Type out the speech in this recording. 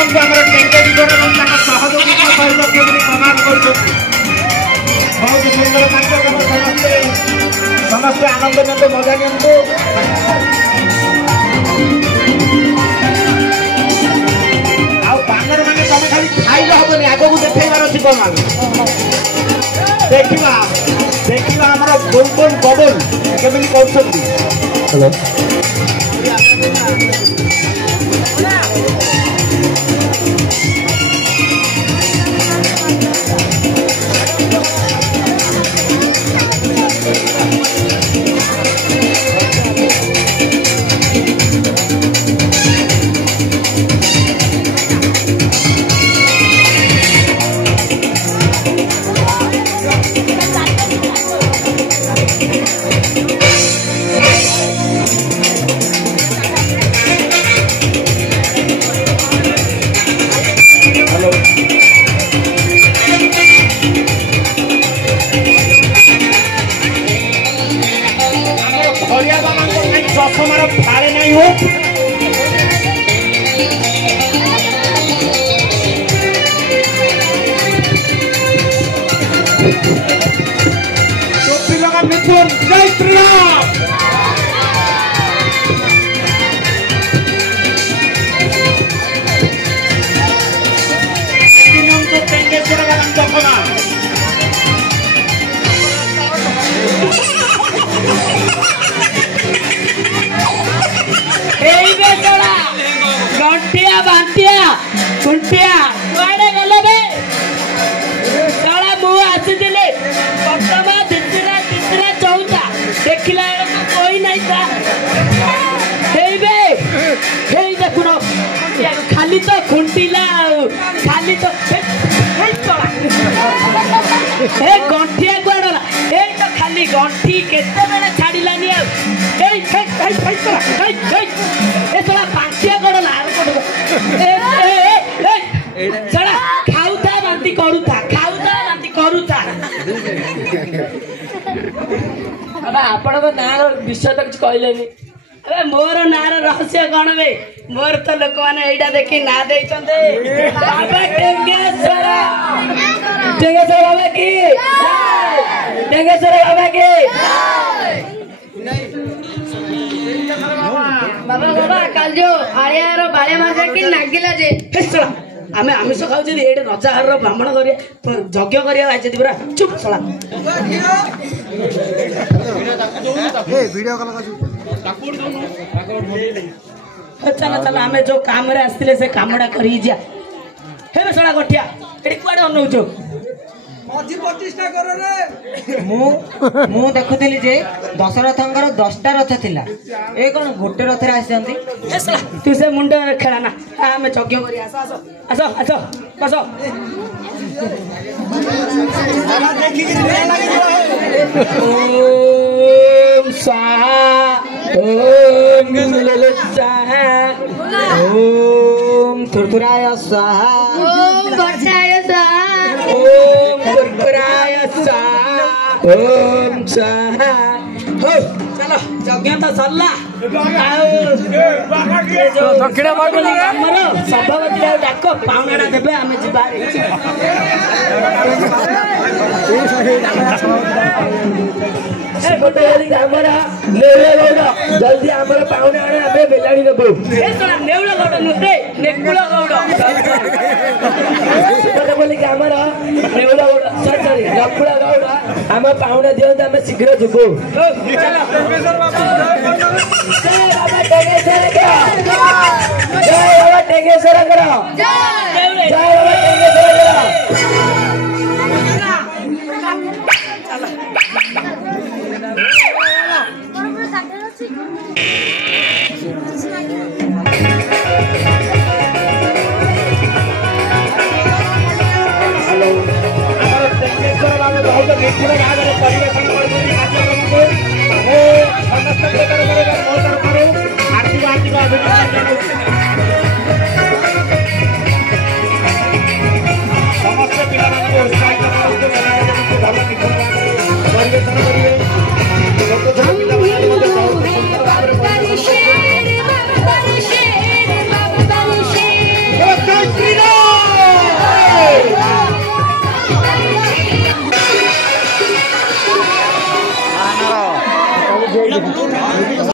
देखो आम टेंगेश्वर सहयोगी सहित केमी प्रमाण कर बहुत सुंदर कार्यक्रम समस्ते आनंद नियंतु मजा नियंतु बानर मैंने तुम खाली खाइले हेनी आग को देखार अच्छी कमाल देखा देखा आम बुलबुल बबुल केमी कर चषमार फाड़े नहीं हो टोपी लगा मिथुन जय श्री राम टेंगेश्वर चषमा गंटिया बांटिया कुंटिया कुआड़े गले बे मु आसीले प्रथम द्वितीय तृतीय चौथा देखला कोई नहीं था देखुन खाली तो खुंटिला खाली तो गंठिया कुआड़ा तो खाली गंठी केते बेले छाड़िलानी पांचिया गड़ला खाऊता बांती करूता खाऊता बांती करूता आपण ना विषय तो किसी कहलेनी अरे मोर नार रहस्य कौन बे मोर तो लोक मैंने एटा देखी ना देइचंदे बाबा टेंगेश्वर बाबा की टेंगेश्वर बाबा की बाबा बाबा काल जो आयार बाले मासे कि नागिला जे आमे आमिष खाऊ जे एडे रजाहार ब्राह्मण करिया यज्ञ करिया आइछथि पुरा चुप सला ए वीडियो कॉल का टाकुड़ दोनो चला चला आमे जो काम रे आस्तिले से कामडा करी जा हे सला गठिया एडी कुआडे अनउचो मझी 25टा करो रे मु देखुଥିଲି जे दशरथंकर 10टा रथ थिला ए कोन गोटे रथ रे आसंती तू से मुंडे खेला ना आमे यज्ञ करी आसो आसो आसो आसो सारा देखि कि रे लागि ओम स्वाहा ओम ललिताहा ओम तुरतुराय स्वाहा ओम वर्षाय स्वाहा ओम कुरकुराय स्वाहा ओम स्वाहा हो चलो यज्ञ तो सरला दक्षिण बाटुली हमर सभापति डाक पावनाडा देबे आमे जिबारे ए गोटे हमरा नेउला गौड़ जल्दी हमर पावनाडा आमे बेलाणी देबो ए सोना नेउला गौड़ नुते नेकुला गौड़ गोटे बोली कि हमर नेउला गौड़ सरी नकुला गौड़ हम पावना दियो त आमे शीघ्र जबो चलो जय बाबा टेंगेश्वर करो जय बाबा टेंगेश्वर करो जय बाबा टेंगेश्वर करो हेलो हमारा टेंगेश्वर बाबा बहुत निपुण भाव में परिवेशन करछथि कार्यक्रम को समस्त प्रकार मो तरफ आर्थिक आर्थिक अभिनंदन समस्त पिला उत्साहित करते भल निपुण परिवेशन करेंगे छोट छोट पिला बहुत सुंदर भाव में परिवेशन ଜୟ ଜଗନ୍ନାଥ।